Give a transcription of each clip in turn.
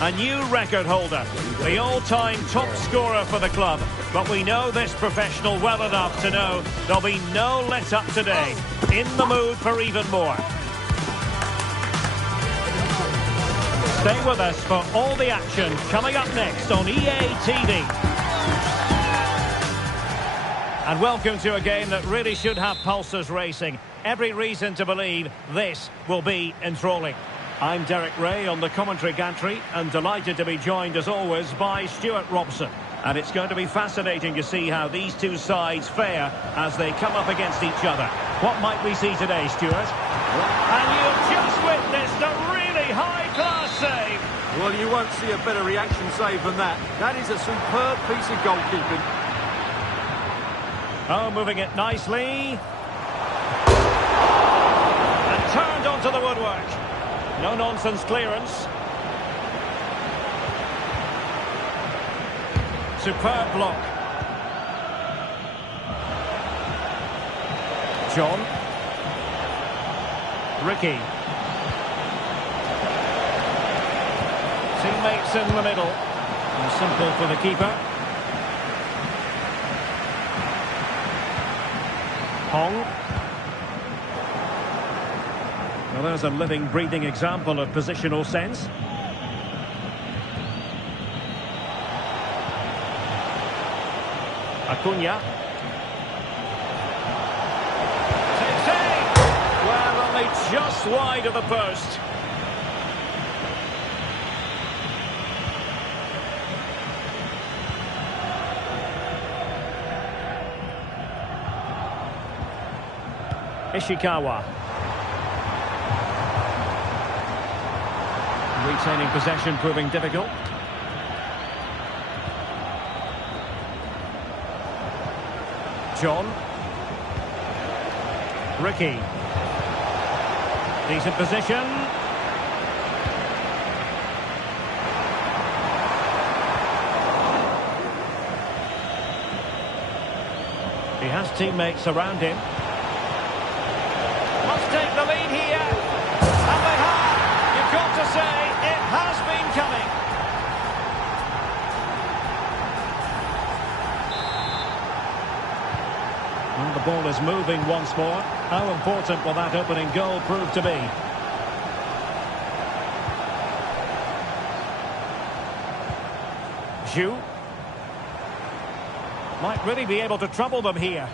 A new record holder, the all-time top scorer for the club. But we know this professional well enough to know there'll be no let-up today. In the mood for even more. Stay with us for all the action coming up next on EA TV. And welcome to a game that really should have pulses racing. Every reason to believe this will be enthralling. I'm Derek Ray on the commentary gantry and delighted to be joined as always by Stuart Robson. And it's going to be fascinating to see how these two sides fare as they come up against each other. What might we see today, Stuart? And you've just witnessed a really high-class save. Well, you won't see a better reaction save than that. That is a superb piece of goalkeeping. Oh, moving it nicely. And turned onto the woodwork. No-nonsense clearance. Superb block. John. Ricky. Teammates in the middle. And simple for the keeper. Hong. Well, there's a living, breathing example of positional sense. Acuna. Save! Well, only just wide of the post. Ishikawa. Retaining possession proving difficult. John. Ricky. Decent position. He has teammates around him. Must take the lead here. And they have. You've got to say, it has been coming. Well, the ball is moving once more. How important will that opening goal prove to be? Zhu. Might really be able to trouble them here.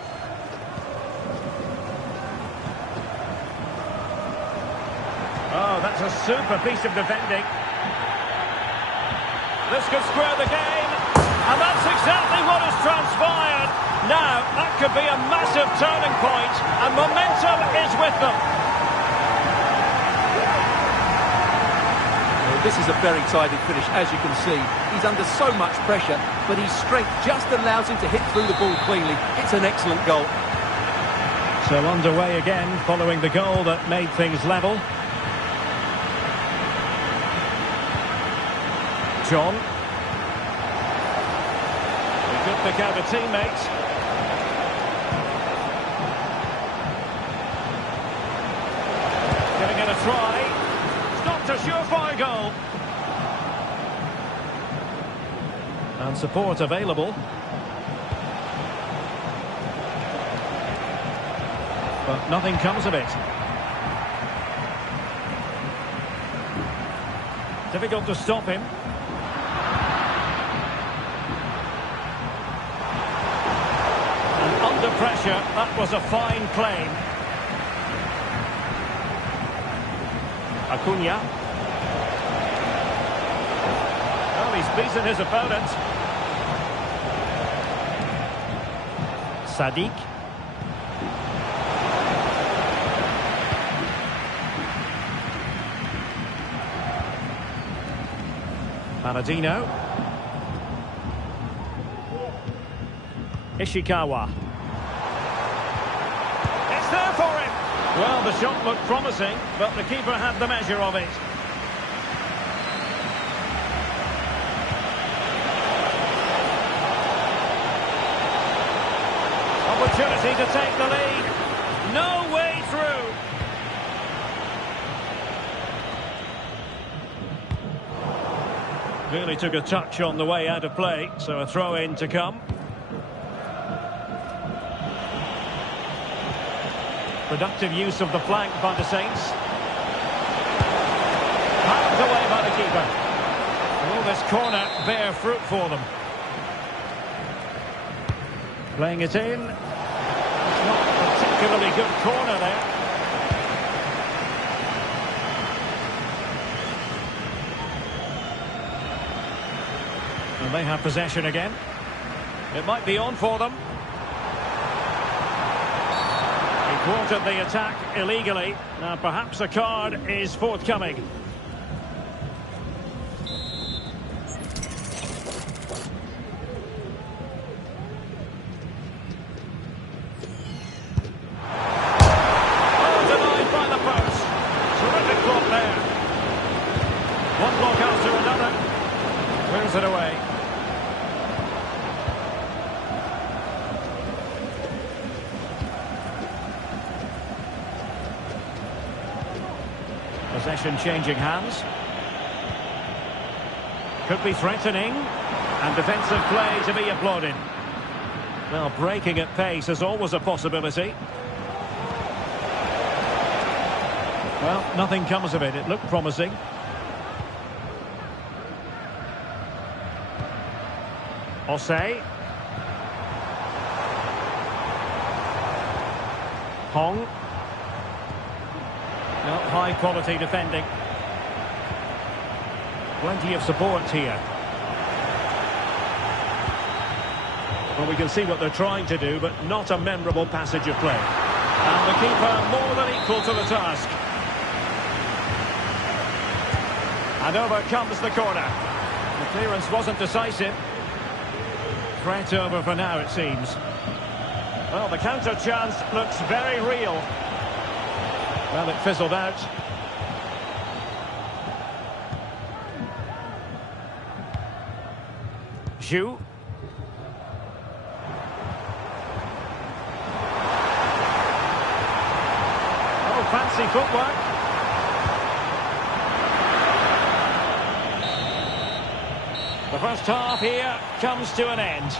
Oh, that's a super piece of defending. This could square the game. And that's exactly what has transpired. Now, that could be a massive turning point, and momentum is with them. Well, this is a very tidy finish, as you can see. He's under so much pressure, but his strength just allows him to hit through the ball cleanly. It's an excellent goal. So underway again, following the goal that made things level. John. He could pick out a teammate. Giving it a try. It's not a surefire goal. And support available. But nothing comes of it. Difficult to stop him. And under pressure, that was a fine claim. Acuna. Well, he's beaten his opponent. Sadiq. Paladino. Ishikawa. It's there for him. Well, the shot looked promising, but the keeper had the measure of it. Opportunity to take the lead. No way through. Really took a touch on the way out of play, so a throw-in to come. Productive use of the flank by the Saints. Pounded away by the keeper. Will this corner bear fruit for them? Playing it in. It's not a particularly good corner there. And they have possession again. It might be on for them. He thwarted the attack illegally. Now perhaps a card is forthcoming. Oh, denied by the post. Terrific block there. One block after another. Clears it away. Possession changing hands. Could be threatening. And defensive play to be applauded. Well, breaking at pace is always a possibility. Well, nothing comes of it. It looked promising. Osei. Hong. No, high quality defending. Plenty of support here. Well, we can see what they're trying to do, but not a memorable passage of play. And the keeper more than equal to the task. And over comes the corner. The clearance wasn't decisive. Threat over for now, it seems. Well, the counter chance looks very real. Well, it fizzled out. Zhu. Oh, fancy footwork. The first half here comes to an end.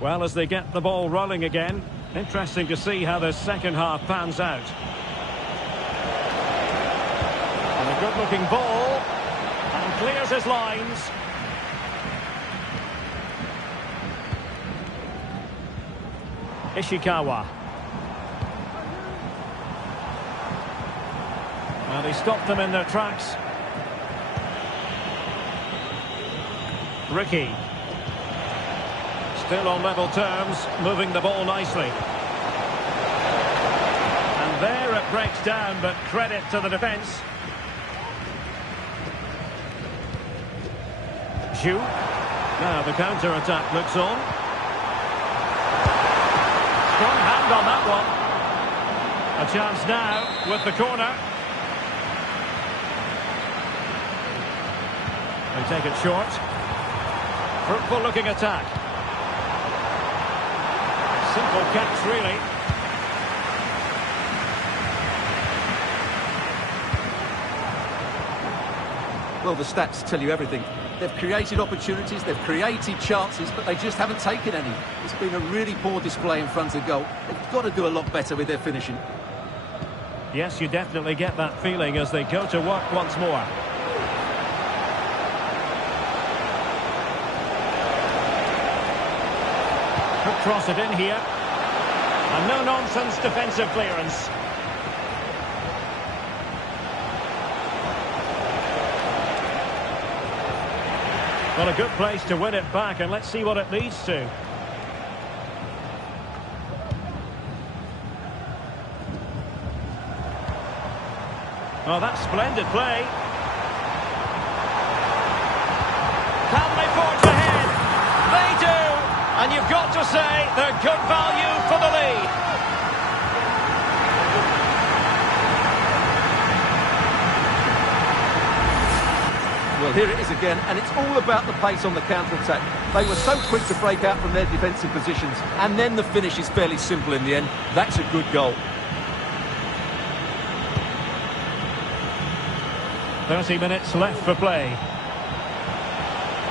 Well, as they get the ball rolling again, interesting to see how the second half pans out. And a good-looking ball, and clears his lines. Ishikawa. Well, he stopped them in their tracks. Ricky. Still on level terms, moving the ball nicely. And there it breaks down, but credit to the defence. Zhu. Now the counter-attack looks on. Strong hand on that one. A chance now with the corner. They take it short. Fruitful looking attack. Simple catch, really. Well, the stats tell you everything. They've created opportunities, they've created chances, but they just haven't taken any. It's been a really poor display in front of goal. They've got to do a lot better with their finishing. Yes, you definitely get that feeling as they go to work once more. Could cross it in here. And no-nonsense defensive clearance. Well, a good place to win it back, and let's see what it leads to. Oh, that's splendid play. Can they forge ahead? They do! And you've got to say they're good value for the lead. Well, here it is again, and it's all about the pace on the counter-attack. They were so quick to break out from their defensive positions, and then the finish is fairly simple in the end. That's a good goal. 30 minutes left for play.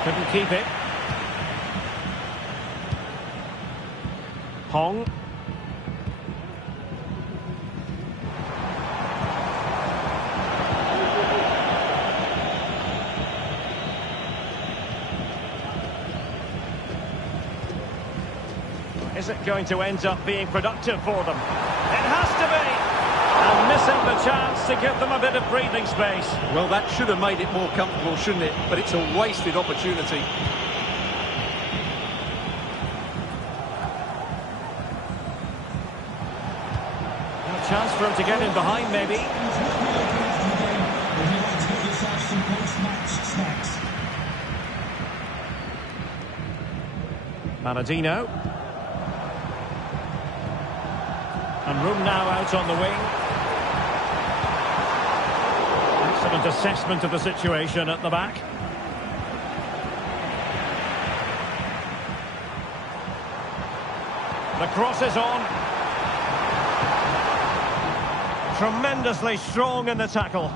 Couldn't keep it. Hong. Is it going to end up being productive for them? It has to be! And missing the chance to give them a bit of breathing space. Well, that should have made it more comfortable, shouldn't it? But it's a wasted opportunity. A chance for him to get in behind, maybe. Paladino. And room now out on the wing. Excellent assessment of the situation at the back. The cross is on. Tremendously strong in the tackle.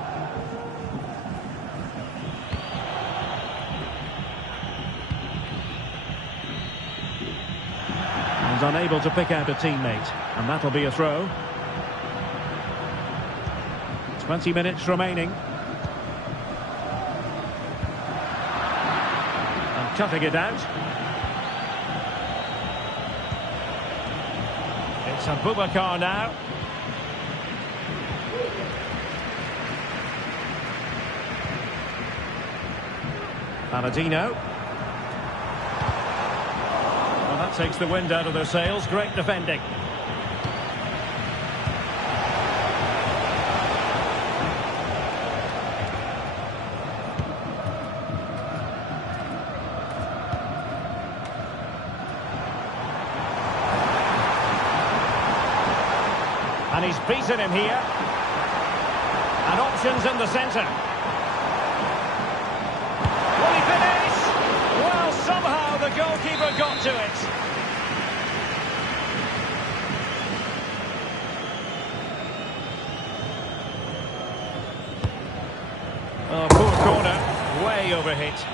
And unable to pick out a teammate. And that'll be a throw. 20 minutes remaining. And cutting it out. It's Abubakar now. Paladino. Well, that takes the wind out of their sails. Great defending. And he's beaten him here. And options in the centre. Will he finish? Well, somehow the goalkeeper got to it. Oh, poor corner. Way overhit.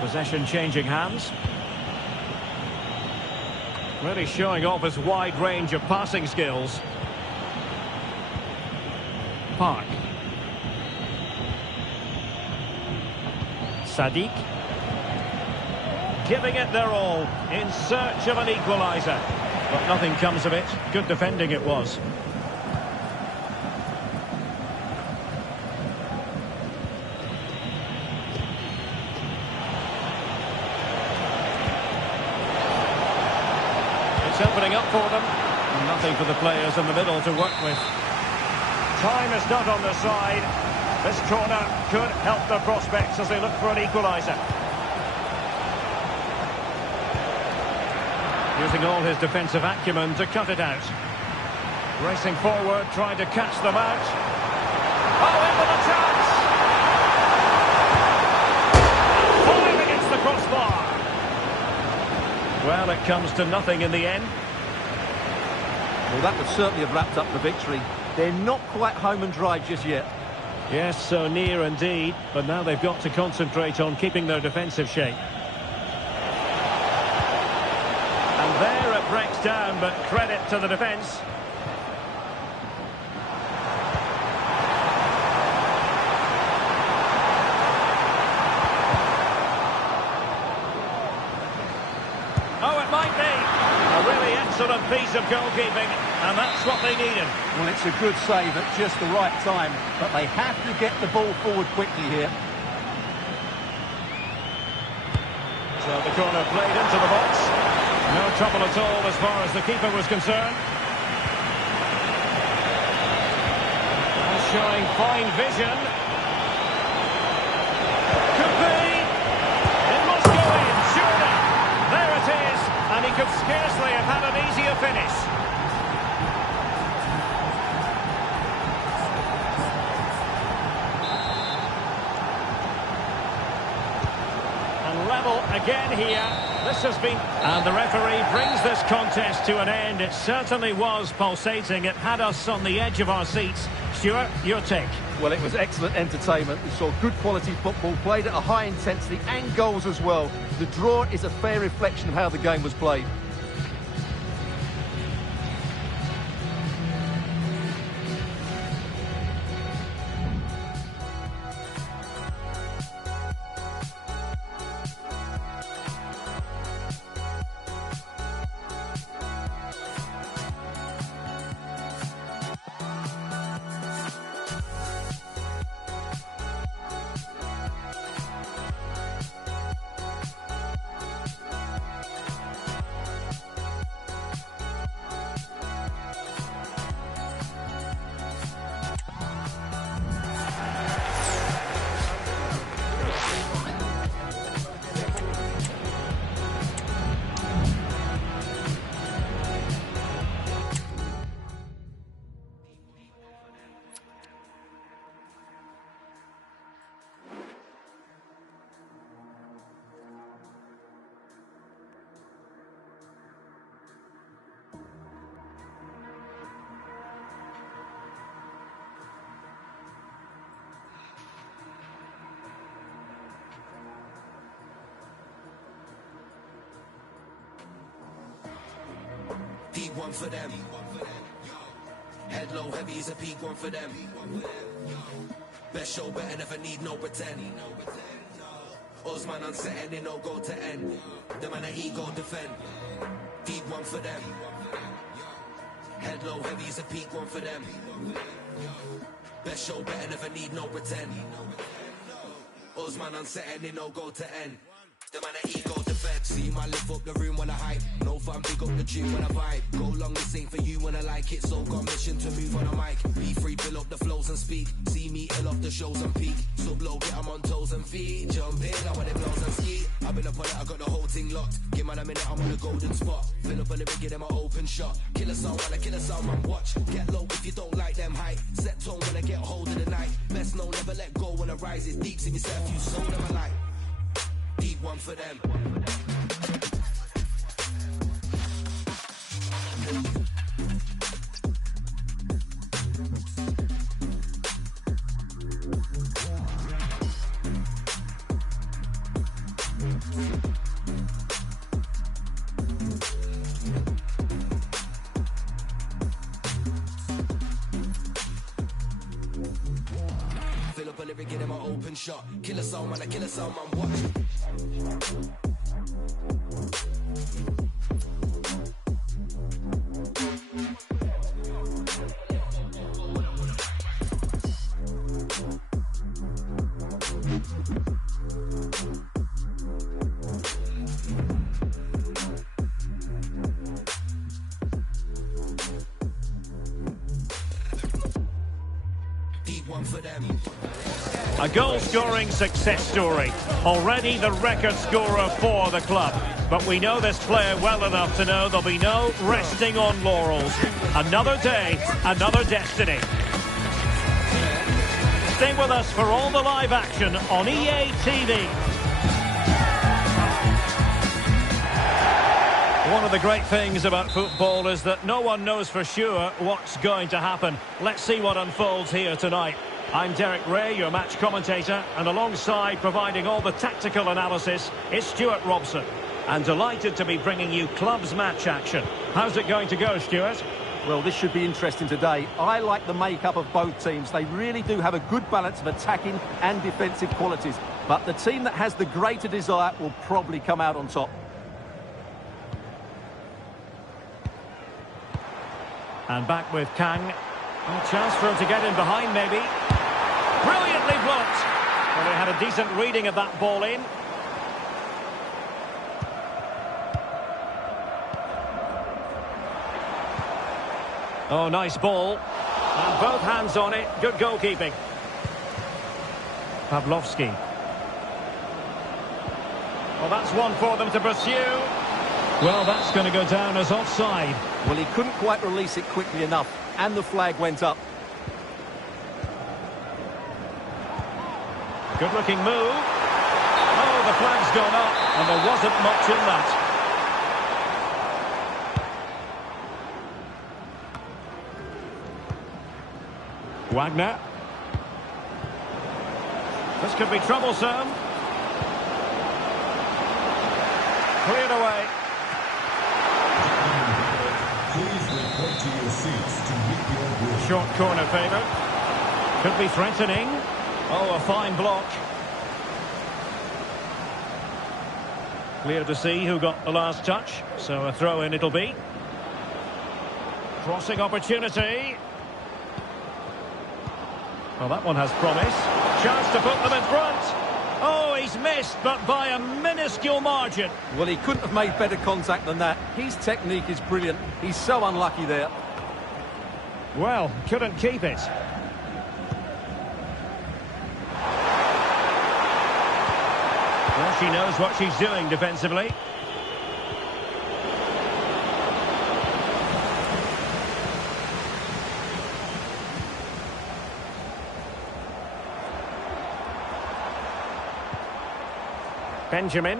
Possession changing hands. Really showing off his wide range of passing skills. Park. Sadiq. Giving it their all in search of an equaliser. But nothing comes of it. Good defending it was. It's opening up for them. Nothing for the players in the middle to work with. Time is not on their side. This corner could help their prospects as they look for an equaliser. Using all his defensive acumen to cut it out. Racing forward, trying to catch them out. Oh, in with a chance! Falling against the crossbar. Well, it comes to nothing in the end. Well, that would certainly have wrapped up the victory. They're not quite home and dry just yet. Yes, so near indeed. But now they've got to concentrate on keeping their defensive shape. And there it breaks down, but credit to the defence. piece of goalkeeping, and that's what they needed. Well, it's a good save at just the right time, but they have to get the ball forward quickly here. So the corner played into the box. No trouble at all as far as the keeper was concerned. And showing fine vision. Could be. It must go in, surely. There it is, and he could scarcely have had an easier finish. Level again here. This has been... And the referee brings this contest to an end. It certainly was pulsating. It had us on the edge of our seats. Stuart, your take? Well, it was excellent entertainment. We saw good quality football, played at a high intensity and goals as well. The draw is a fair reflection of how the game was played. Deep one for them. Head low, heavy is a peak one for them. Best show, better never need no pretend. Osman unsetting, they no go to end. The man at ego defend. Deep one for them. Head low, heavy is a peak one for them. Best show, better never need no pretend. Osman unsetting, they no go to end. The man at ego defend. See my lift up the room when I hype. No fun, pick up the tune when I vibe. Go long, this ain't for you when I like it. So got mission to move on a mic. Be free, fill up the flows and speak. See me ill off the shows and peak. Sub low, get 'em on toes and feet. Jump in, I want it blows and ski. I've been up on it, I got the whole thing locked. Give man a minute, I'm on the golden spot. Fill up on the rig, get them an open shot. Kill a song, wanna kill a song, man, watch. Get low if you don't like them height. Set tone when I get hold of the night. Best know, never let go when I rise. It's deep in yourself, you soul never like. Deep one for them. Fill up a lyric, get him an open shot. Kill a sound, man, I kill a sound, man, watch. A goal-scoring success story. Already the record scorer for the club. But we know this player well enough to know there'll be no resting on laurels. Another day, another destiny. Stay with us for all the live action on EA TV. One of the great things about football is that no one knows for sure what's going to happen. Let's see what unfolds here tonight. I'm Derek Ray, your match commentator, and alongside providing all the tactical analysis is Stuart Robson. And delighted to be bringing you club's match action. How's it going to go, Stuart? Well, this should be interesting today. I like the makeup of both teams. They really do have a good balance of attacking and defensive qualities. But the team that has the greater desire will probably come out on top. And back with Kang. A chance for him to get in behind, maybe. Brilliantly blocked. Well, they had a decent reading of that ball in. Oh, nice ball. And both hands on it. Good goalkeeping. Pavlovsky. Well, that's one for them to pursue. Well, that's going to go down as offside. Well, he couldn't quite release it quickly enough, and the flag went up. Good-looking move. Oh, the flag's gone up, and there wasn't much in that. Wagner. This could be troublesome. Cleared away. Please report to your seats to meet your group. Short corner favour. Could be threatening. Oh, a fine block. Clear to see who got the last touch. So a throw-in it'll be. Crossing opportunity. Well, that one has promise. Chance to put them in front. Oh, he's missed, but by a minuscule margin. Well, he couldn't have made better contact than that. His technique is brilliant. He's so unlucky there. Well, couldn't keep it. Well, she knows what she's doing defensively. Benjamin.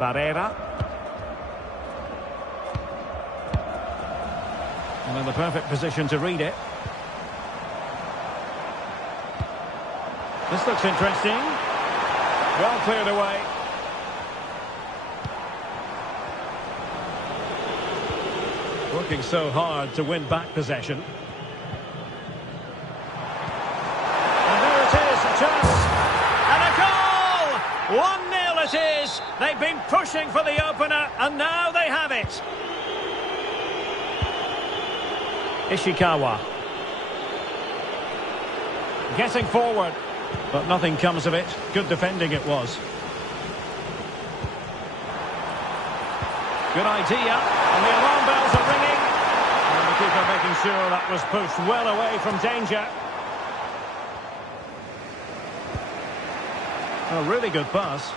Barrera. And in the perfect position to read it. This looks interesting. Well cleared away. Working so hard to win back possession. And there it is, a chance. And a goal! 1-0 it is. They've been pushing for the opener, and now they have it. Ishikawa. Getting forward. But nothing comes of it. Good defending it was. Good idea. And the alarm bells are ringing. And the keeper making sure that was pushed well away from danger. A really good pass.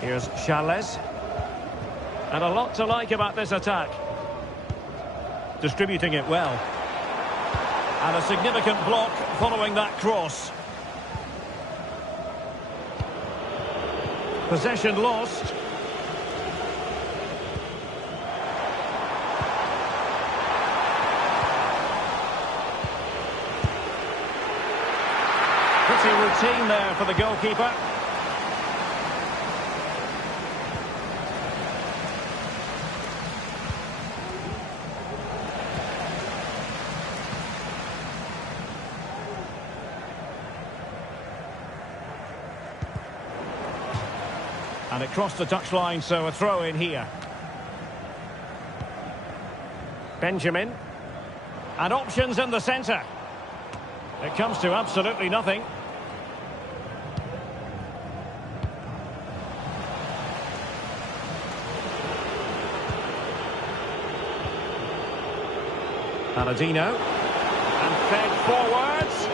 Here's Charles. And a lot to like about this attack. Distributing it well. And a significant block following that cross. Possession lost. Pretty routine there for the goalkeeper. And it crossed the touchline, so a throw in here. Benjamin. And options in the centre. It comes to absolutely nothing. Paladino. And fed forwards.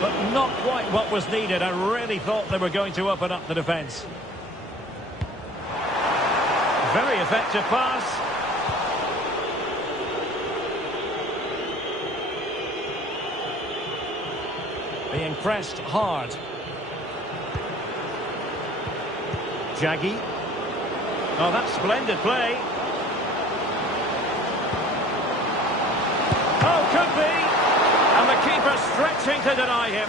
But not quite what was needed. I really thought they were going to open up the defence. Very effective pass. Being pressed hard. Jaggi. Oh, that's splendid play. Oh, could be. And the keeper stretching to deny him.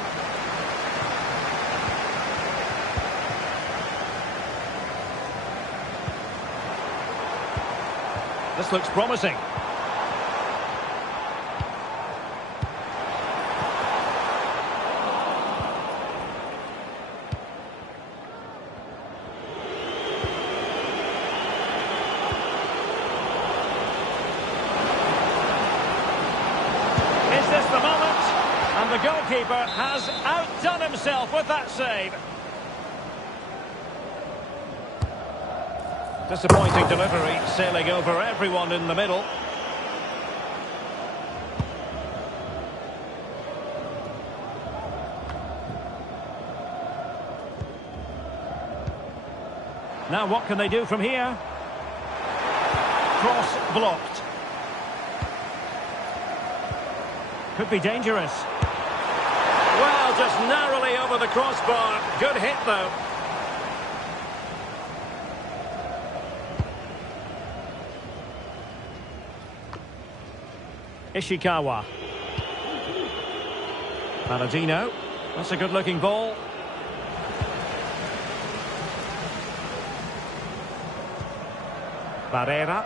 This looks promising. goalkeeper has outdone himself with that save. Disappointing delivery, sailing over everyone in the middle. Now what can they do from here? Cross blocked. Could be dangerous. Well, just narrowly over the crossbar. Good hit, though. Ishikawa. Paladino. That's a good-looking ball. Barrera.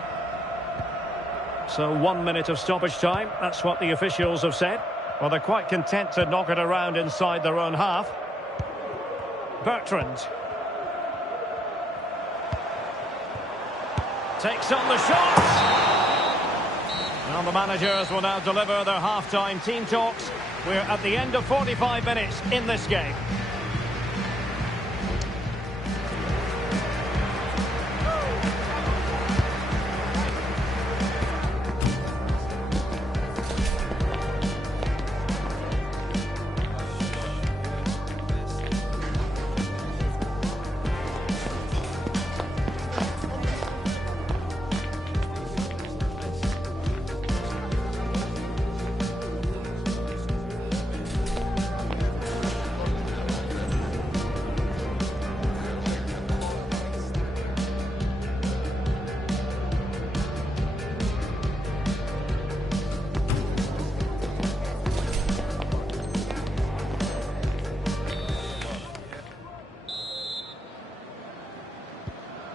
So 1 minute of stoppage time. That's what the officials have said. Well, they're quite content to knock it around inside their own half. Bertrand. Takes on the shot. Well, the managers will now deliver their half-time team talks. We're at the end of 45 minutes in this game.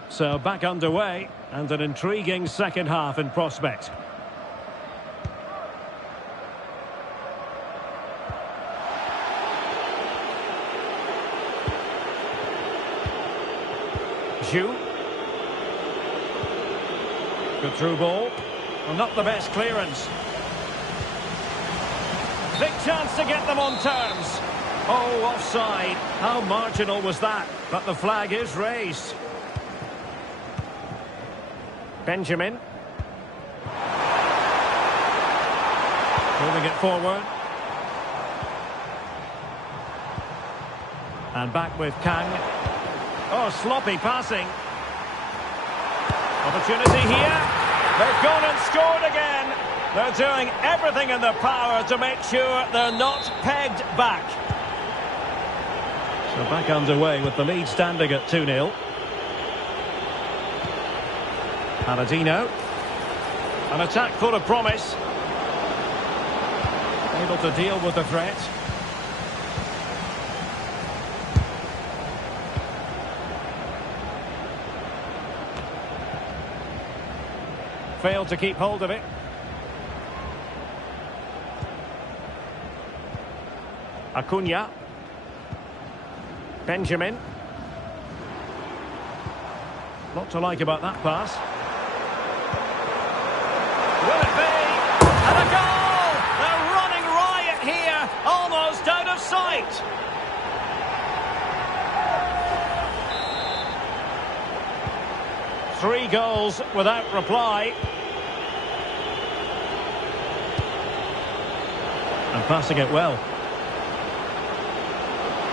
So back underway, and an intriguing second half in prospect. Zhu. Good through ball. Well, not the best clearance. Big chance to get them on terms. Oh, offside. How marginal was that? But the flag is raised. Benjamin. Moving it forward. And back with Kang. Oh, sloppy passing. Opportunity here. They've gone and scored again. They're doing everything in their power to make sure they're not pegged back. So back underway with the lead standing at 2-0. Paladino. An attack full of promise. Able to deal with the threat. Failed to keep hold of it. Acuna. Benjamin. Lot to like about that pass. Will it be? And a goal! They're running riot here, almost out of sight. Three goals without reply. And passing it well.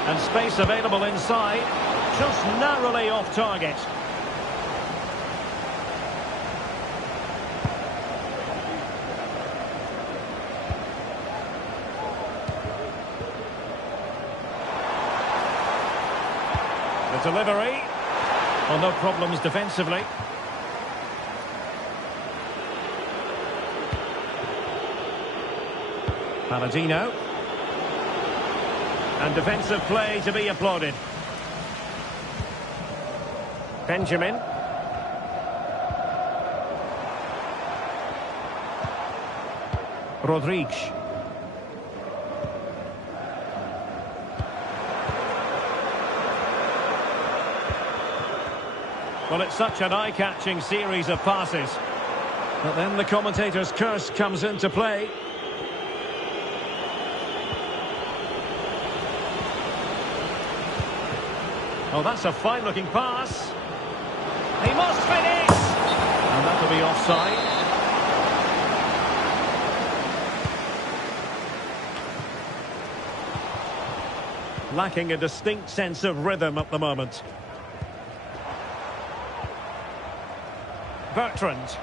And space available inside, just narrowly off target. The delivery. Well, no problems defensively. Paladino. And defensive play to be applauded. Benjamin. Rodriguez. Well, it's such an eye-catching series of passes. But then the commentator's curse comes into play. Oh, that's a fine-looking pass. He must finish! And that'll be offside. Lacking a distinct sense of rhythm at the moment. Bertrand.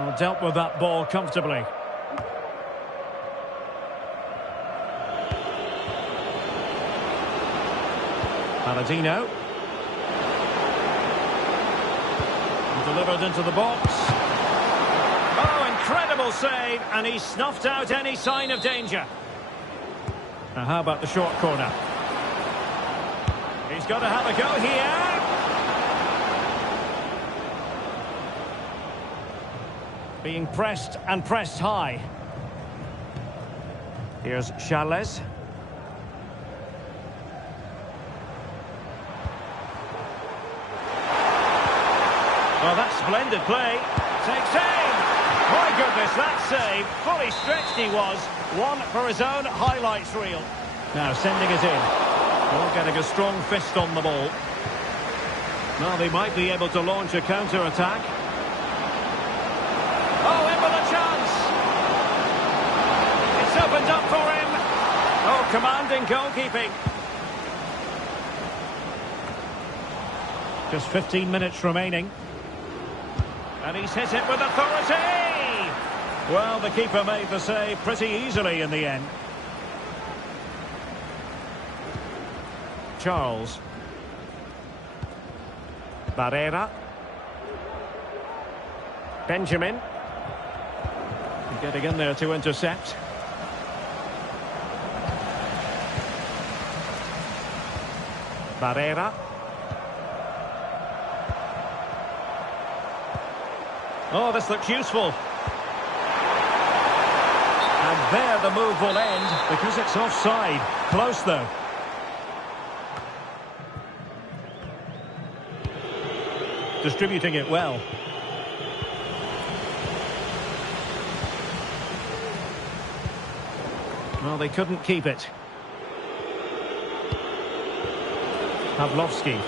Well, dealt with that ball comfortably. Paladino. Delivered into the box. Oh, incredible save, and he snuffed out any sign of danger. Now, how about the short corner? He's got to have a go here. Being pressed and pressed high. Here's Charles. Well, that's splendid play. Takes aim. My goodness, that save. Fully stretched he was. One for his own highlights reel. Now sending it in. Well, getting a strong fist on the ball. Well, they might be able to launch a counter-attack. Oh, in with a chance. It's opened up for him. Oh, commanding goalkeeping. Just 15 minutes remaining. And he's hit it with authority! Well, the keeper made the save pretty easily in the end. Charles. Barrera. Benjamin. Getting in there to intercept. Barrera. Oh, this looks useful. And there the move will end because it's offside. Close, though. Distributing it well. Well, they couldn't keep it. Pavlovsky.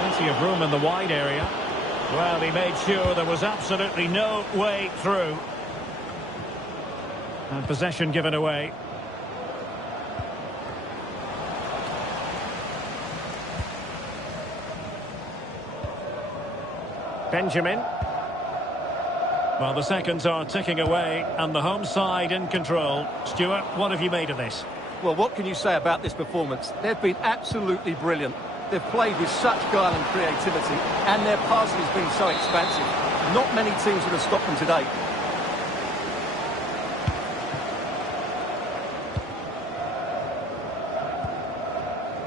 Plenty of room in the wide area. Well, he made sure there was absolutely no way through. And possession given away. Benjamin. Well, the seconds are ticking away and the home side in control. Stuart, what have you made of this? Well, what can you say about this performance? They've been absolutely brilliant. They've played with such guile and creativity, and their passing has been so expansive. Not many teams would have stopped them today.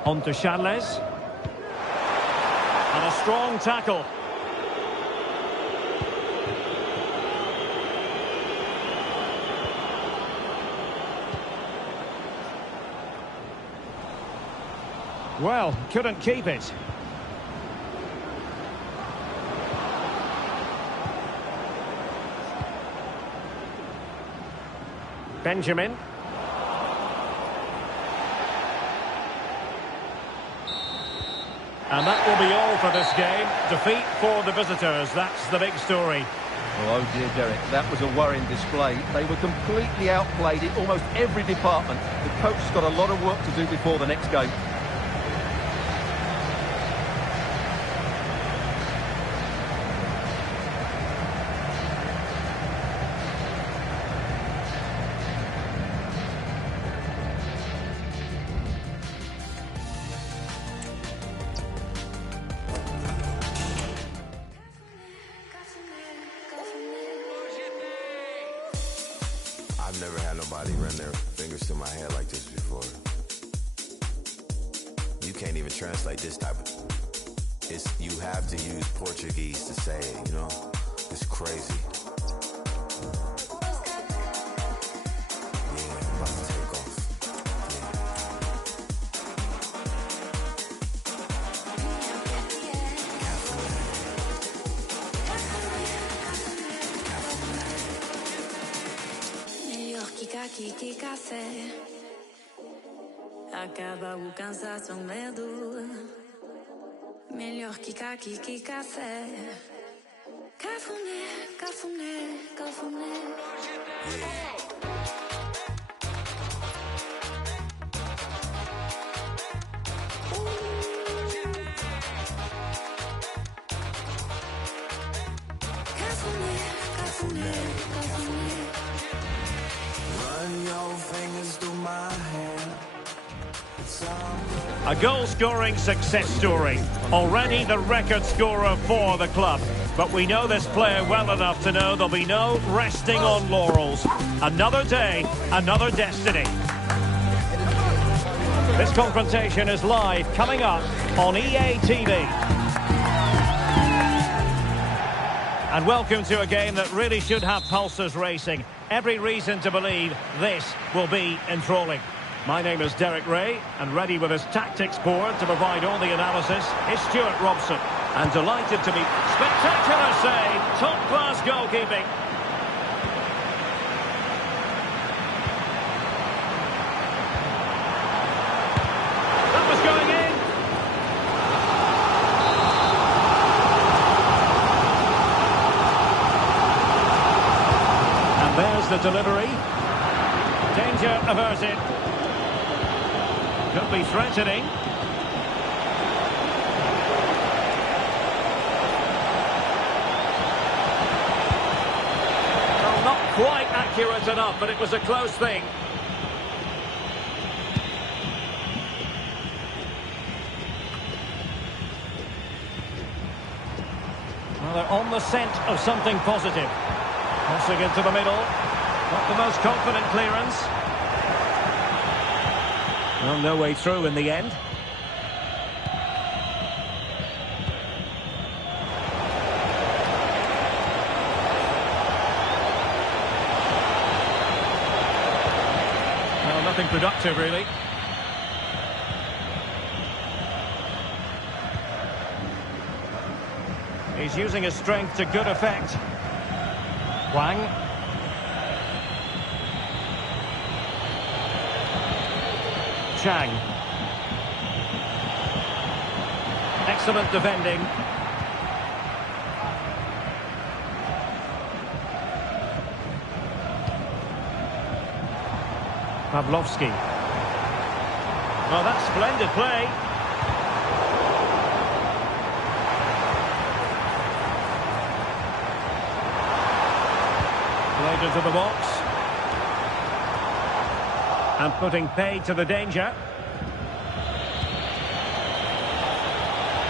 On to Charles. And a strong tackle. Well, couldn't keep it. Benjamin. And that will be all for this game. Defeat for the visitors. That's the big story. Oh dear, Derek, that was a worrying display. They were completely outplayed in almost every department. The coach has got a lot of work to do before the next game. I've never had nobody run their fingers to my head like this before. You can't even translate this type of... You have to use Portuguese to say it, you know? It's crazy. Yeah, I'm about to take off. Kiki café. Acaba o cansaço, o medo. Melhor que Kiki café. Cafuné, cafuné, cafuné. Cafuné, cafuné, cafuné. Run your fingers through my hair. A goal-scoring success story. Already the record scorer for the club. But we know this player well enough to know there'll be no resting on laurels. Another day, another destiny. This confrontation is live, coming up on EA TV. And welcome to a game that really should have pulses racing. Every reason to believe this will be enthralling. My name is Derek Ray, and ready with his tactics board to provide all the analysis is Stuart Robson. And delighted to be spectacular save, top-class goalkeeping. That was going in. And there's the delivery. Danger averted. Could be threatening. Well, not quite accurate enough, but it was a close thing. Well, they're on the scent of something positive. Crossing into the middle. Not the most confident clearance. Well, no way through in the end. Well, nothing productive, really. He's using his strength to good effect. Wang. Chang. Excellent defending. Pavlovsky. Well, that's splendid play. Played into the box. And putting paid to the danger.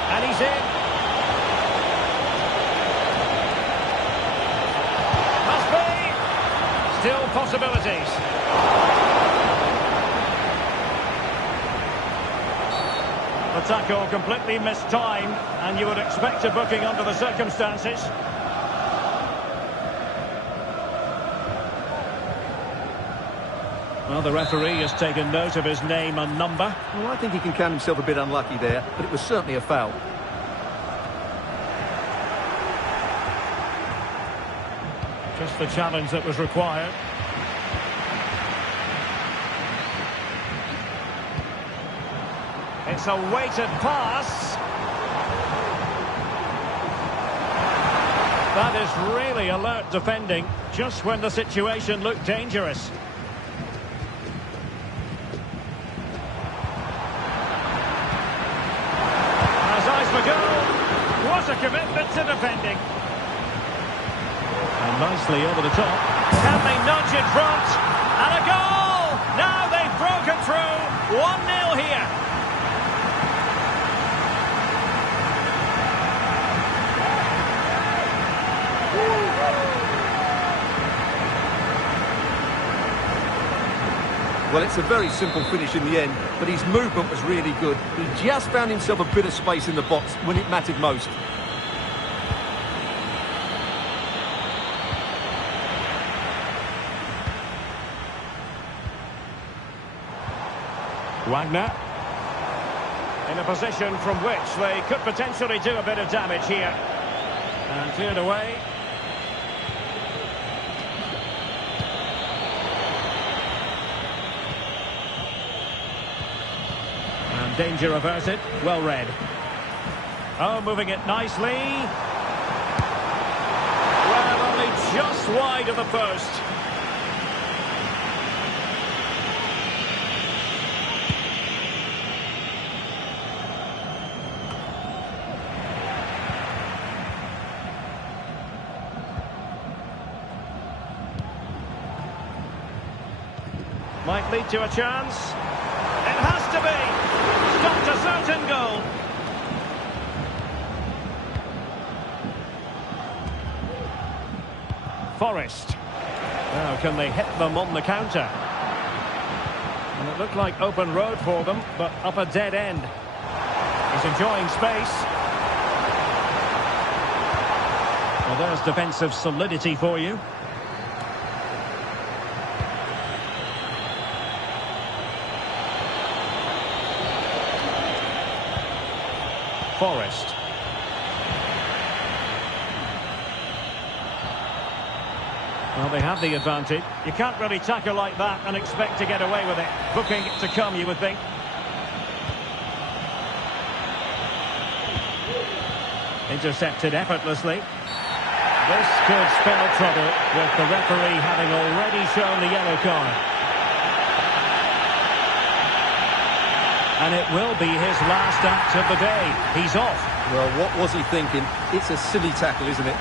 And he's in. Must be. Still possibilities. The tackle completely mistimed, and you would expect a booking under the circumstances. Well, the referee has taken note of his name and number. Well, I think he can count himself a bit unlucky there, but it was certainly a foul. Just the challenge that was required. It's a weighted pass. That is really alert defending, just when the situation looked dangerous. For goal. What a commitment to defending. And nicely over the top. Can they nudge in front? And a goal! Now they've broken through. 1-0 here. Well, it's a very simple finish in the end, but his movement was really good. He just found himself a bit of space in the box when it mattered most. Wagner. In a position from which they could potentially do a bit of damage here. And cleared away. Danger averted. Well read. Oh, moving it nicely. Well, only just wide of the post. Might lead to a chance. It has to be. Stopped a certain goal. Forest. Now can they hit them on the counter? And it looked like open road for them, but up a dead end. He's enjoying space. Well, there's defensive solidity for you. Forest. Well, they have the advantage. You can't really tackle like that and expect to get away with it. Booking to come, you would think. Intercepted effortlessly. This could spell trouble with the referee having already shown the yellow card. And it will be his last act of the day. He's off. Well, what was he thinking? It's a silly tackle, isn't it?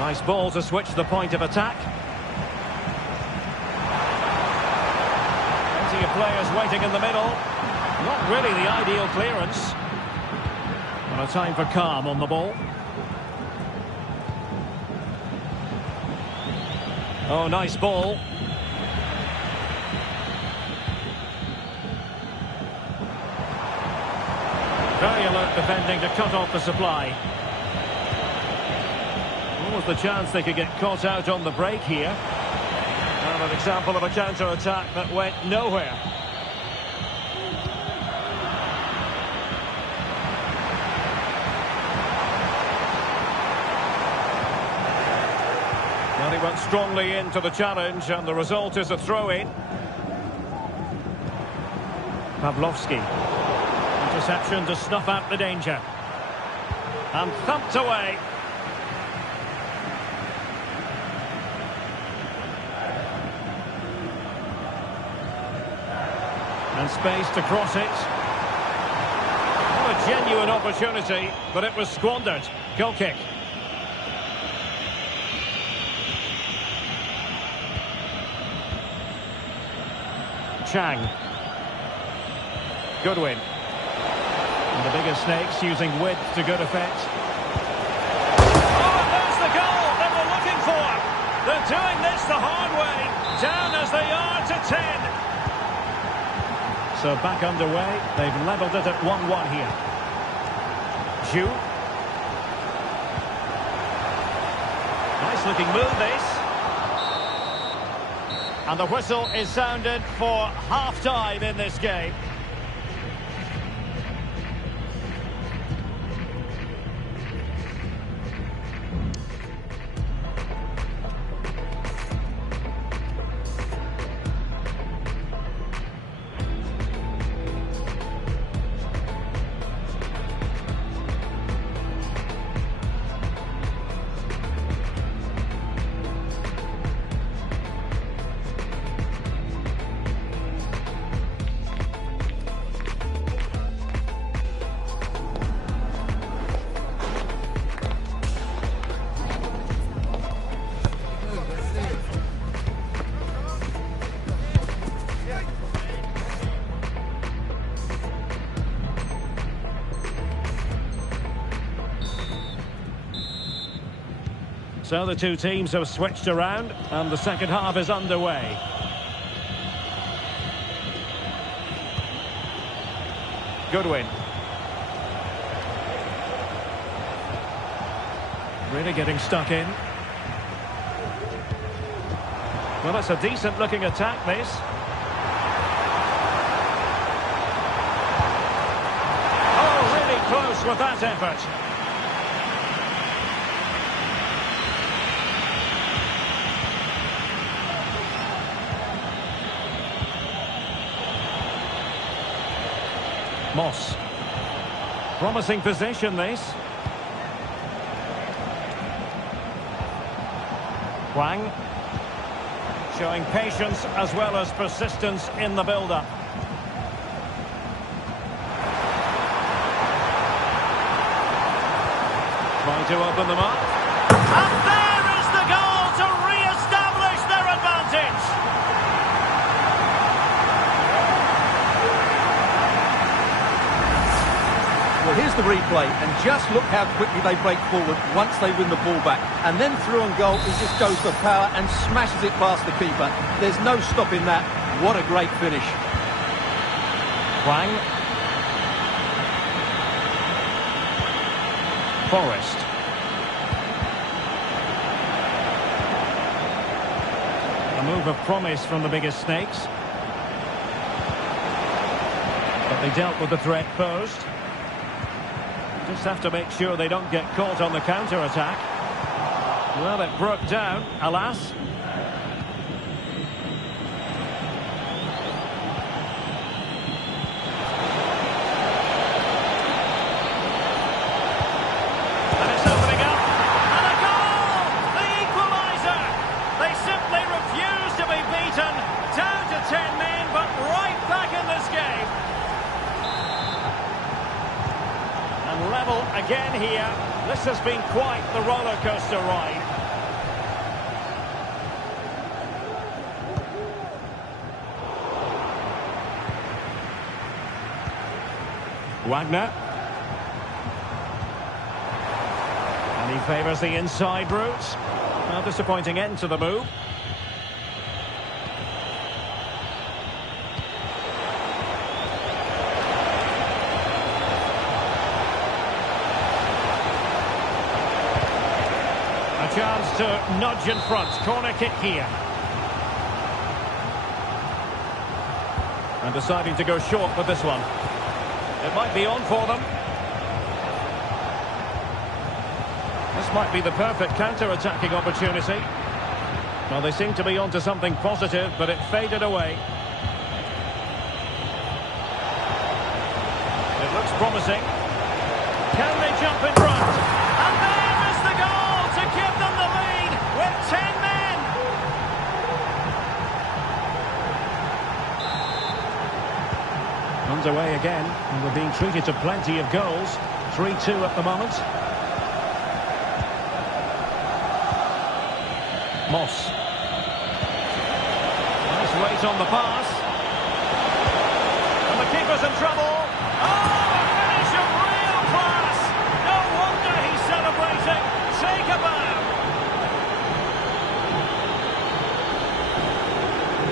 Nice ball to switch the point of attack. Plenty of players waiting in the middle. Not really the ideal clearance. And a time for calm on the ball. Oh, nice ball. Very alert defending to cut off the supply. What was the chance they could get caught out on the break here? And an example of a counter-attack that went nowhere. Well, he went strongly into the challenge, and the result is a throw-in. Pavlovsky. Interception to snuff out the danger. And thumped away. And space to cross it. What a genuine opportunity, but it was squandered. Goal kick. Chang. Goodwin. And the bigger snakes using width to good effect. Oh, and there's the goal they were looking for. They're doing this the hard way. Down as they are to 10. So back underway. They've levelled it at 1-1 here. Zhu. Nice looking move this. And the whistle is sounded for half-time in this game. So the two teams have switched around and the second half is underway. Goodwin. Really getting stuck in. Well, it's a decent looking attack, this. Oh, really close with that effort. Moss. Promising position, this. Wang. Showing patience as well as persistence in the build-up. Trying to open them up. And there is the goal to re-establish their advantage. Well, here's the replay, and just look how quickly they break forward once they win the ball back. And then through on goal, he just goes for power and smashes it past the keeper. There's no stopping that. What a great finish. Wang. Forrest. A move of promise from the biggest snakes. But they dealt with the threat posed. Just have to make sure they don't get caught on the counter-attack. Well, it broke down, alas. And it's opening up. And a goal! The equaliser! They simply refuse to be beaten. Down to 10 men, but right back in this game. And level again here. This has been quite the roller coaster ride. Wagner. And he favours the inside route. Well, disappointing end to the move. A chance to nudge in front. Corner kick here. And deciding to go short with this one. It might be on for them. This might be the perfect counter-attacking opportunity. Well, they seem to be onto something positive, but it faded away. It looks promising. Can they jump in front? And there is the goal to give them the lead with 10 men. Underway again, and we're being treated to plenty of goals. 3-2 at the moment. Moss. Nice weight on the pass. And the keeper's in trouble. Oh, a finish of real class. No wonder he's celebrating. Take a bow.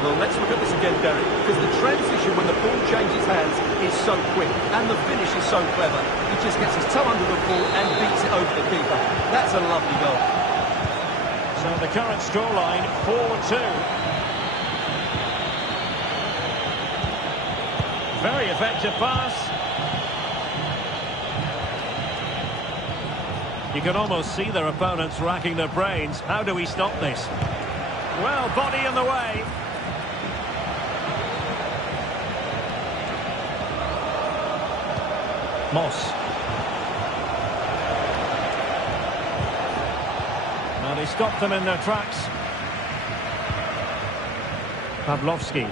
Well, let's look at this again, Derek, because the transition when the ball changes hands is so quick, and the finish is so clever. He just gets his toe under the ball and beats it over the keeper. That's a lovely goal. So the current scoreline, 4-2. Very effective pass. You can almost see their opponents racking their brains. How do we stop this? Well, body in the way. Moss. Now they stopped them in their tracks. Pavlovsky.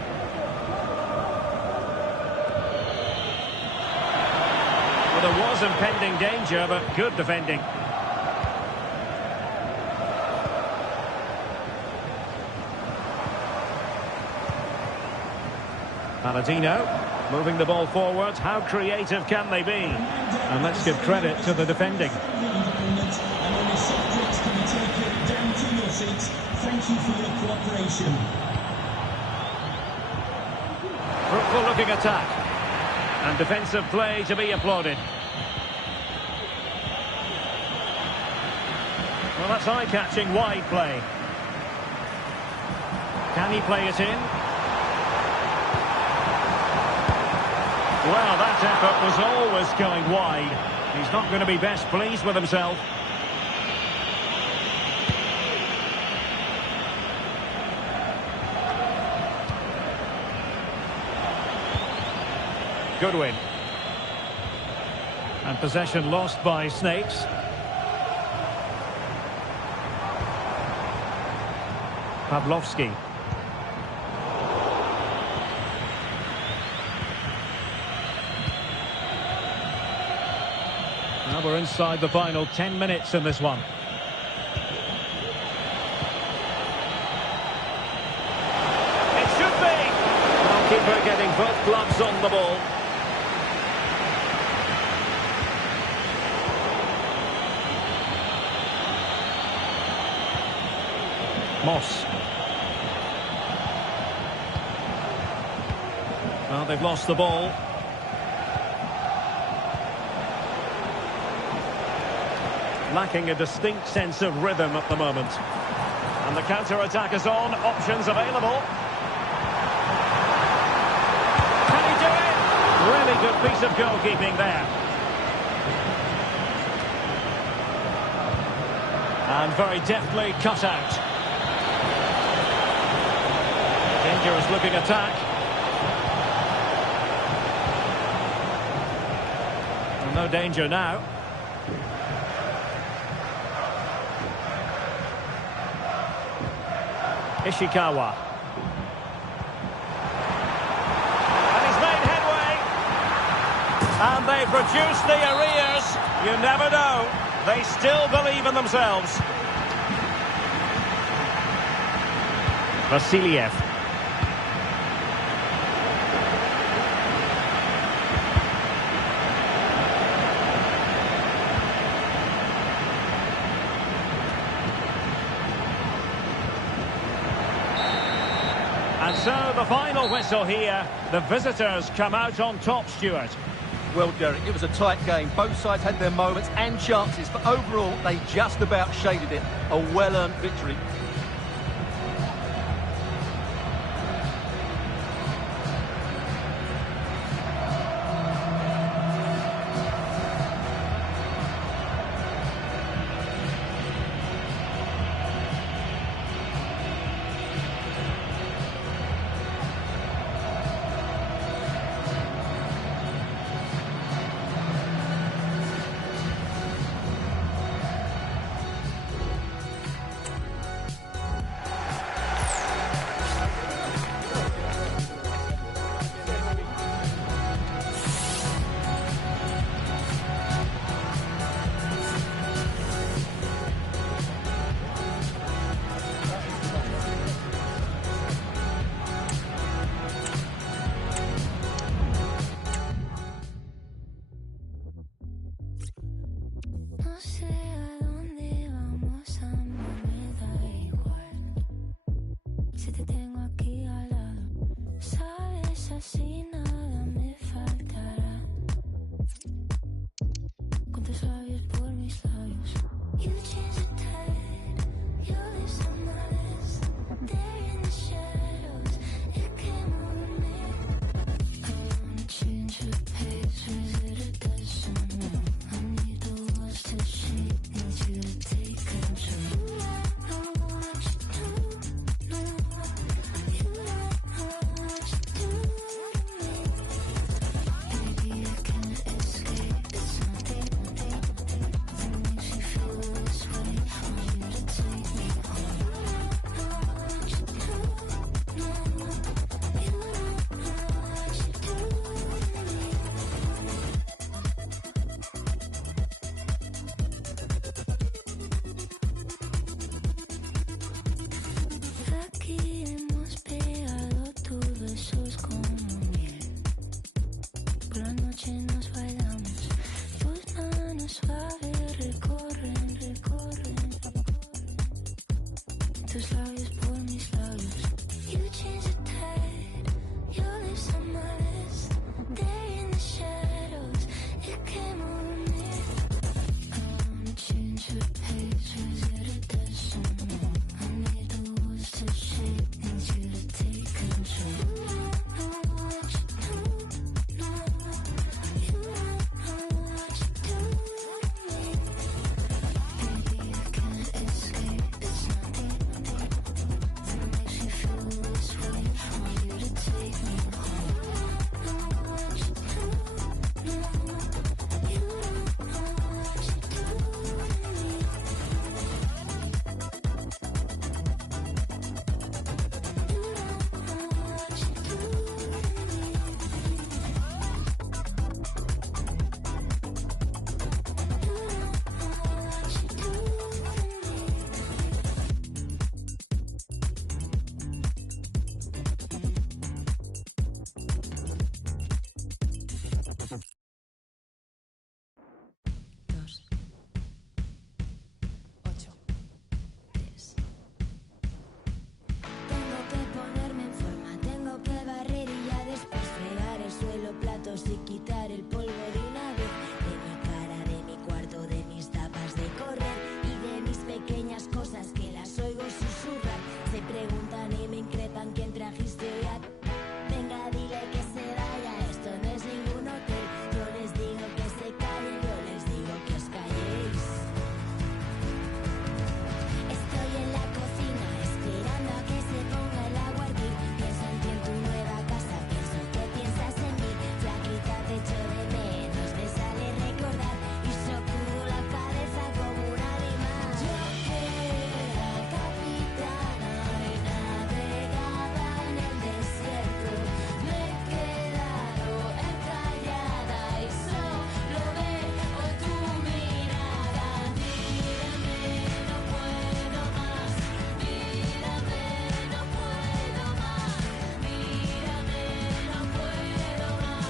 Well, there was impending danger, but good defending. Paladino. Moving the ball forward. How creative can they be? And let's give credit to the defending. Thank you for your cooperation. Fruitful looking attack. And defensive play to be applauded. Well, that's eye-catching wide play. Can he play it in? Well, that effort was always going wide. He's not going to be best pleased with himself. Goodwin. And possession lost by Snakes. Pavlovsky. Now we're inside the final 10 minutes in this one. It should be! Goalkeeper getting both gloves on the ball. Moss. Well, they've lost the ball. Lacking a distinct sense of rhythm at the moment. And the counter-attack is on. Options available. Can he do it? Really good piece of goalkeeping there. And very deftly cut out. Dangerous looking attack. Well, no danger now. Ishikawa. And he's made headway. And they've reduced the arrears. You never know. They still believe in themselves. Vasiliev. And so the final whistle here. The visitors come out on top, Stuart. Well, Derek, it was a tight game. Both sides had their moments and chances, but overall, they just about shaded it. A well-earned victory. No sé a dónde vamos, a mí me da igual. Si te tengo aquí al lado, sabes, así nada me faltará. Con tus labios por mis labios. You change the tide, you leave some others there in the shadows. It came over me. I wanna change the pace, visit a desert moon. I need the walls to shake, need you to take control. You don't know what you do, no. You don't know what you do to me. Baby, I can't escape. It's something that makes you feel this way. I want you to take me on. You don't know what you do, no. You don't know what you do to me. Aquí hemos pegado tus besos como miel. Por la noche nos bailamos. Tus manos suaves recorren, recorren. Tus labios por mis labios. You change the tide, you leave some others there in the shadows. It came over me. I wanna change the pace, visit a desert moon. I need the walls to shake, need you to take control. You don't know what you do, no. You don't know what you do to me. Baby, I can't escape. It's something that y quitar el polvo de una vez. De mi cara, de mi cuarto, de mis tapas de correr y de mis pequeñas cosas que las oigo susurrar. Se preguntan y me increpan quién trajiste hoy a... Venga, dile que se vaya, esto no es ningún hotel. Yo les digo que se callen, yo les digo que os calléis. Estoy en la cocina esperando a que se ponga el agua a hervir. Pienso en ti, en tu nueva casa, pienso que piensas en mí. Flaquita, te echo de menos, me sale recordar y sacudo la cabeza como un animal. Yo que era capitana y navegaba en el desierto, me he quedado encallada y solo veo tu mirada. Mírame, no puedo más. Mírame, no puedo más. Mírame, no puedo más. Mírame, no puedo más.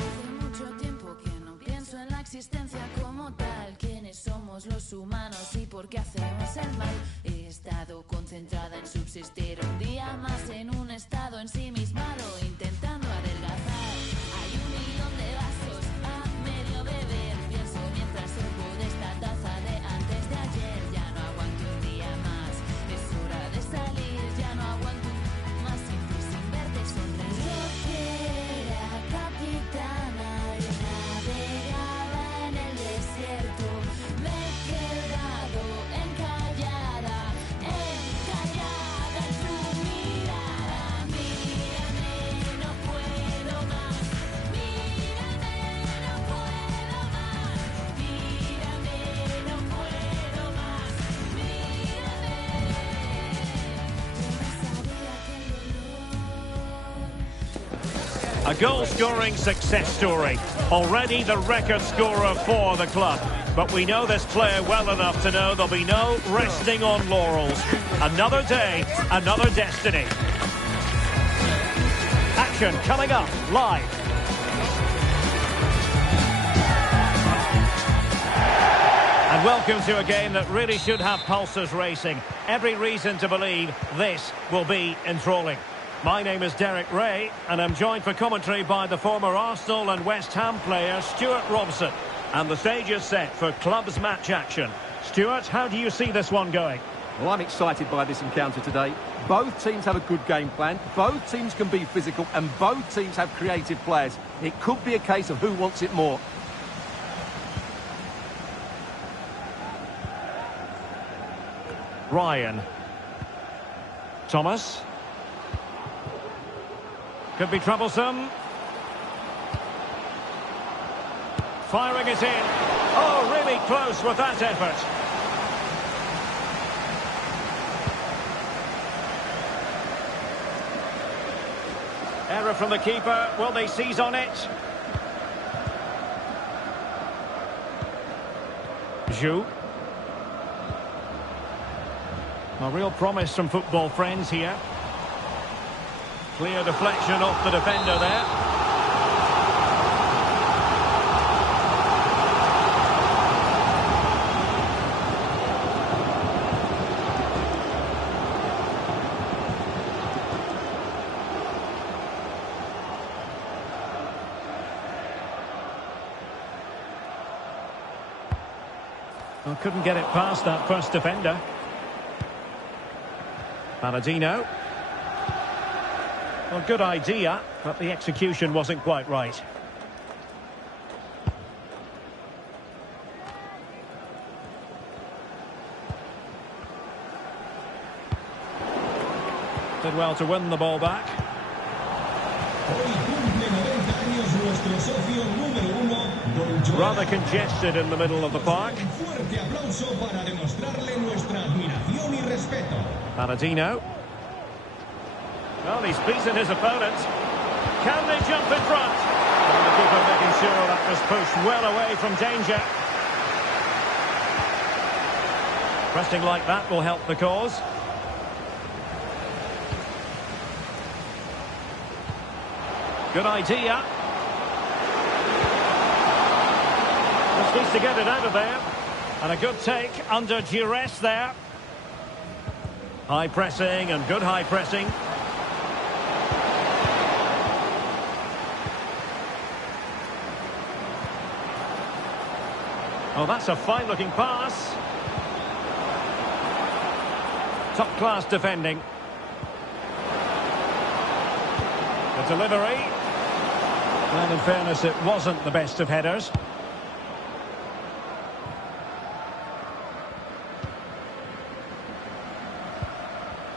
Hace mucho tiempo que no pienso en la existencia como tal. ¿Quiénes somos los humanos y por qué hacemos el mal? He estado concentrada en subsistir un día más en un estado ensimismado, intentando adelgazar. Hay un millón de vasos a medio beber. Pienso mientras sorbo de esta taza de antes de ayer. Ya no aguanto un día más, es hora de salir. Ya no aguanto más sin ti, sin verte sonreír. Yo que era capitana y navegaba en el desierto, me he quedado encallada en tu mirada. Mírame, no puedo más. Mírame, no puedo más. Mírame, no puedo más. Mírame. Yo no sabía que el dolor... A goal-scoring success story. Already the record scorer for the club. But we know this player well enough to know there'll be no resting on laurels. Another day, another destiny. Action coming up live. And welcome to a game that really should have pulses racing. Every reason to believe this will be enthralling. My name is Derek Ray, and I'm joined for commentary by the former Arsenal and West Ham player Stuart Robson. And the stage is set for clubs match action. Stuart, how do you see this one going? Well, I'm excited by this encounter today. Both teams have a good game plan, both teams can be physical, and both teams have creative players. It could be a case of who wants it more. Ryan. Thomas. Could be troublesome. Firing it in. Oh, really close with that effort. Error from the keeper. Will they seize on it? Zhu. A real promise from football friends here. Clear deflection off the defender there. Well, couldn't get it past that first defender. Palladino. Well, good idea, but the execution wasn't quite right. Did well to win the ball back. Hoy cumple 90 años nuestro socio número 1, Don Joel. Rather congested in the middle of the park. Un fuerte aplauso para demostrarle nuestra admiración y respeto. Palladino. Well, he's beaten his opponent. Can they jump in front? And the keeper making sure that was pushed well away from danger. Pressing like that will help the cause. Good idea. Just needs to get it out of there. And a good take under duress there. High pressing and good high pressing. Oh, that's a fine-looking pass. Top-class defending. The delivery. And in fairness, it wasn't the best of headers.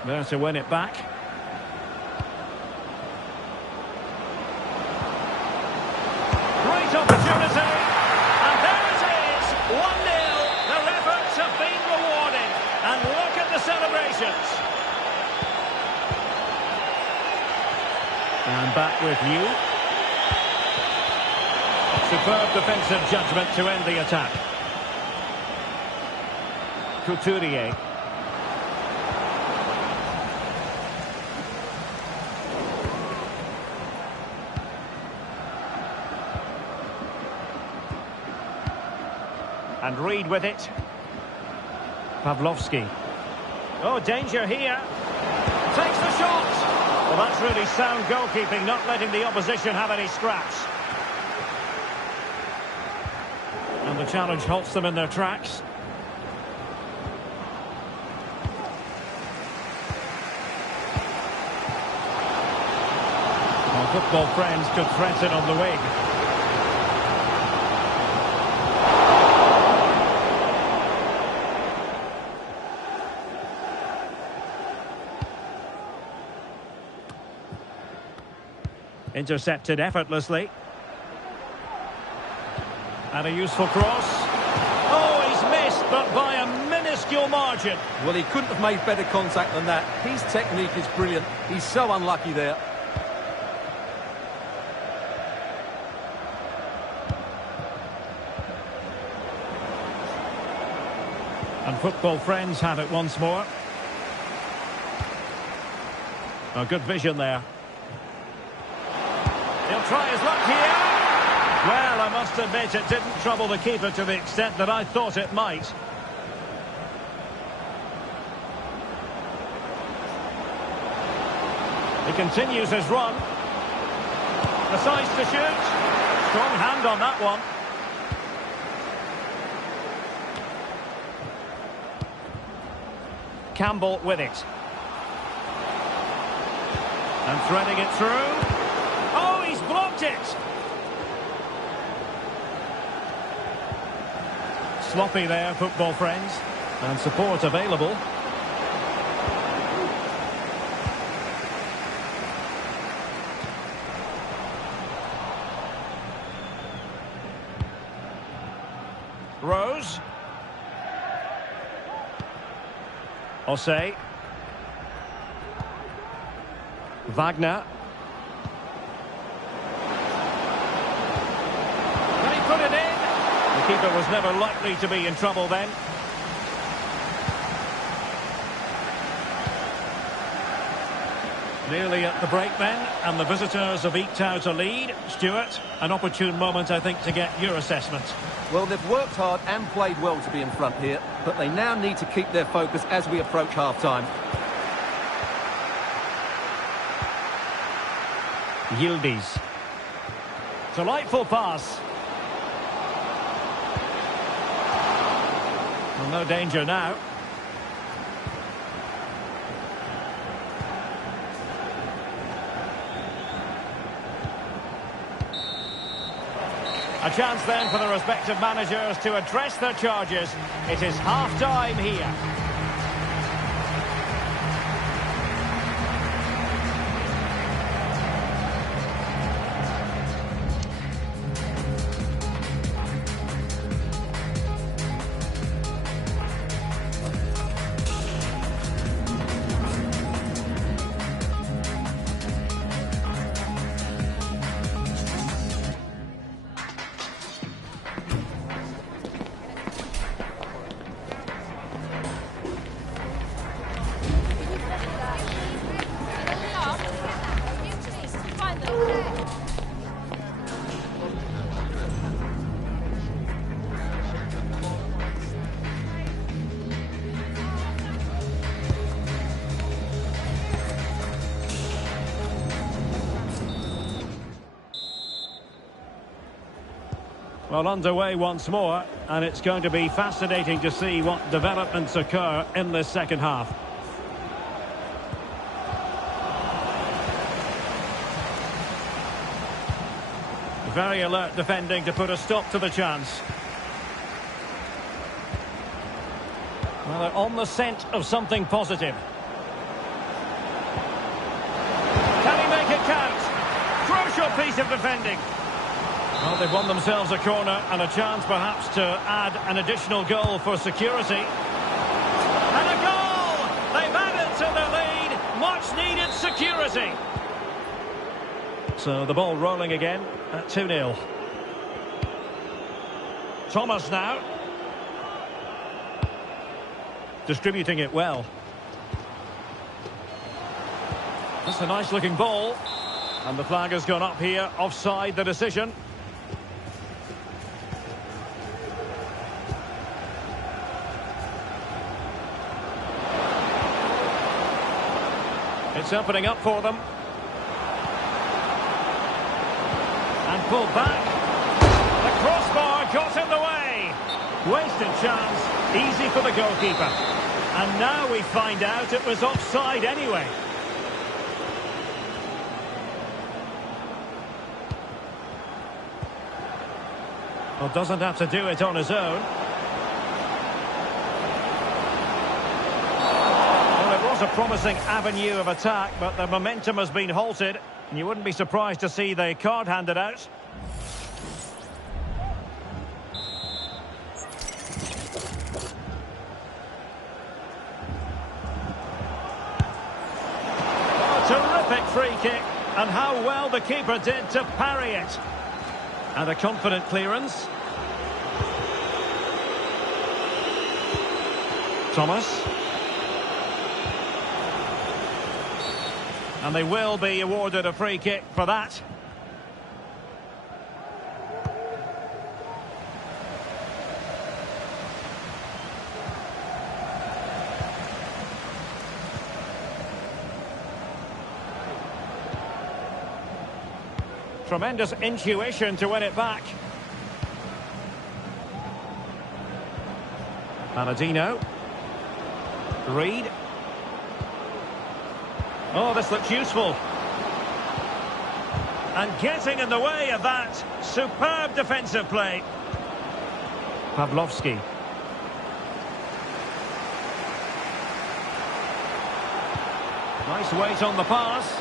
There to win it back. Great opportunity. And there it is. 1-0. Their efforts have been rewarded. And look at the celebrations. And back with you. Superb defensive judgment to end the attack. Couturier. And Reed with it. Pavlovsky. Oh, danger here. Takes the shot. Well, that's really sound goalkeeping, not letting the opposition have any scraps. And the challenge halts them in their tracks. Well, football friends could threaten on the wing. Intercepted effortlessly. And a useful cross. Oh, he's missed, but by a minuscule margin. Well, he couldn't have made better contact than that. His technique is brilliant. He's so unlucky there. And football friends have it once more. Oh, good vision there. He'll try his luck here. Well, I must admit it didn't trouble the keeper to the extent that I thought it might. He continues his run. Decides to shoot. Strong hand on that one. Campbell with it. And threading it through. Oh, he's blocked it! Sloppy there, football friends. And support available. Rose. Osei. Wagner. Can he put it in? The keeper was never likely to be in trouble then. Nearly at the break then, and the visitors have eked out a lead. Stuart, an opportune moment, I think, to get your assessment. Well, they've worked hard and played well to be in front here, but they now need to keep their focus as we approach half-time. Yildiz. Delightful pass. Well, no danger now. A chance then for the respective managers to address their charges. It is half-time here. Well, underway once more, and it's going to be fascinating to see what developments occur in this second half. Very alert defending to put a stop to the chance. Well, they're on the scent of something positive. Can he make it count? Crucial piece of defending. Well, they've won themselves a corner and a chance perhaps to add an additional goal for security. And a goal! They've added to the lead. Much needed security. So the ball rolling again at 2-0. Thomas now. Distributing it well. That's a nice looking ball. And the flag has gone up here. Offside the decision. It's opening up for them. And pulled back. The crossbar got in the way. Wasted chance. Easy for the goalkeeper. And now we find out it was offside anyway. Well, doesn't have to do it on his own. Well, it was a promising avenue of attack, but the momentum has been halted. And you wouldn't be surprised to see the card handed out. Terrific free kick, and how well the keeper did to parry it. And a confident clearance. Thomas. And they will be awarded a free kick for that. Tremendous intuition to win it back. Paladino. Reed. Oh, this looks useful. And getting in the way of that. Superb defensive play. Pavlovsky. Nice weight on the pass.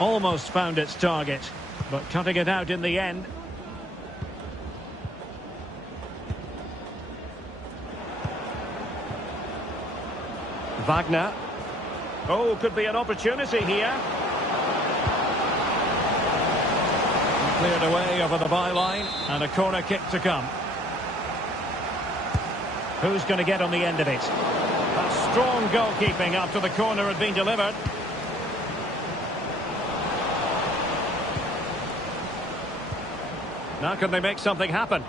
Almost found its target, but cutting it out in the end. Wagner. Oh, could be an opportunity here. Cleared away over the byline, and a corner kick to come. Who's going to get on the end of it? That's strong goalkeeping after the corner had been delivered. Now can they make something happen?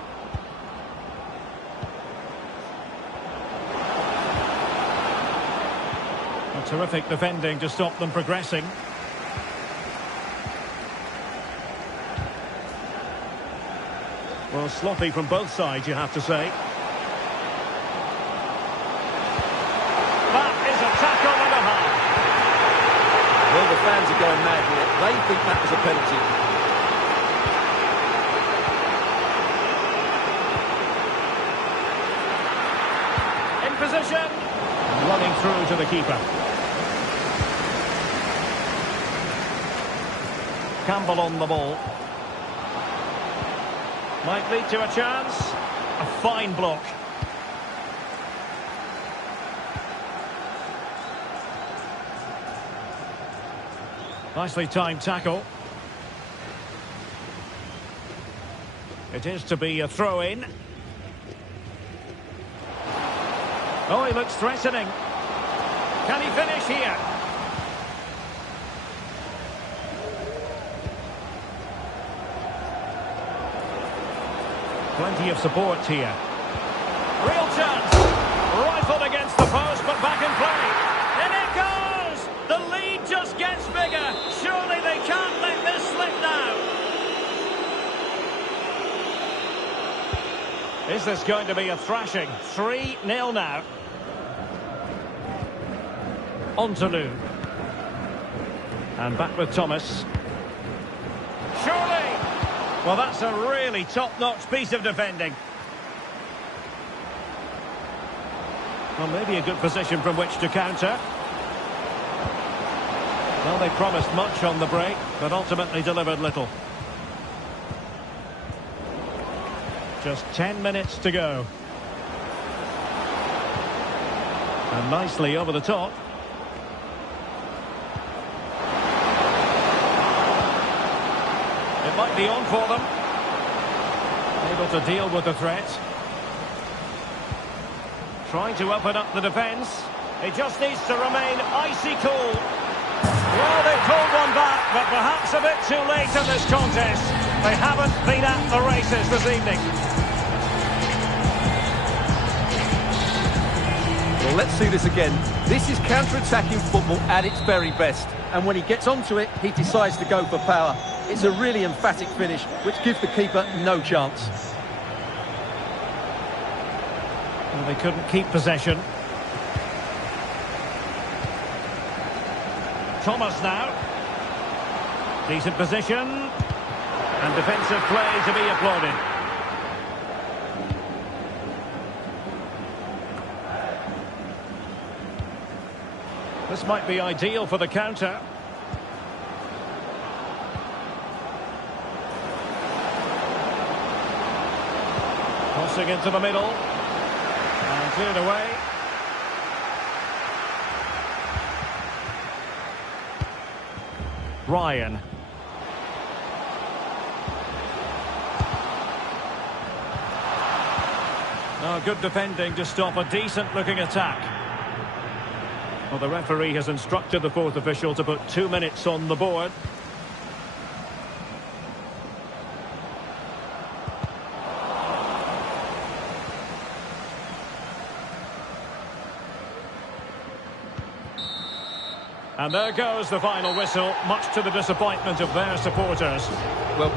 A terrific defending to stop them progressing. Well, sloppy from both sides, you have to say. That is a tackle and a half. Well, the fans are going mad here. They think that was a penalty. In position. Running through to the keeper. Campbell on the ball. Might lead to a chance. A fine block. Nicely timed tackle. It is to be a throw-in. Oh, he looks threatening. Can he finish here? Plenty of support here. Real chance. Rifled against the post, but back in play. In it goes! The lead just gets bigger. Surely they can't let this slip now. Is this going to be a thrashing? 3-0 now. On to Lou. And back with Thomas. Surely! Well, that's a really top-notch piece of defending. Well, maybe a good position from which to counter. Well, they promised much on the break, but ultimately delivered little. Just 10 minutes to go. And nicely over the top. It might be on for them. Able to deal with the threat. Trying to open up the defence. It just needs to remain icy cool. Well, they pulled one back, but perhaps a bit too late in this contest. They haven't been at the races this evening. Well, let's see this again. This is counter-attacking football at its very best. And when he gets onto it, he decides to go for power. It's a really emphatic finish, which gives the keeper no chance. Well, they couldn't keep possession. Thomas now. Decent position. And defensive play to be applauded. This might be ideal for the counter. Crossing into the middle. And cleared away. Ryan. Oh, good defending to stop a decent-looking attack. Well, the referee has instructed the fourth official to put 2 minutes on the board. And there goes the final whistle, much to the disappointment of their supporters. Well,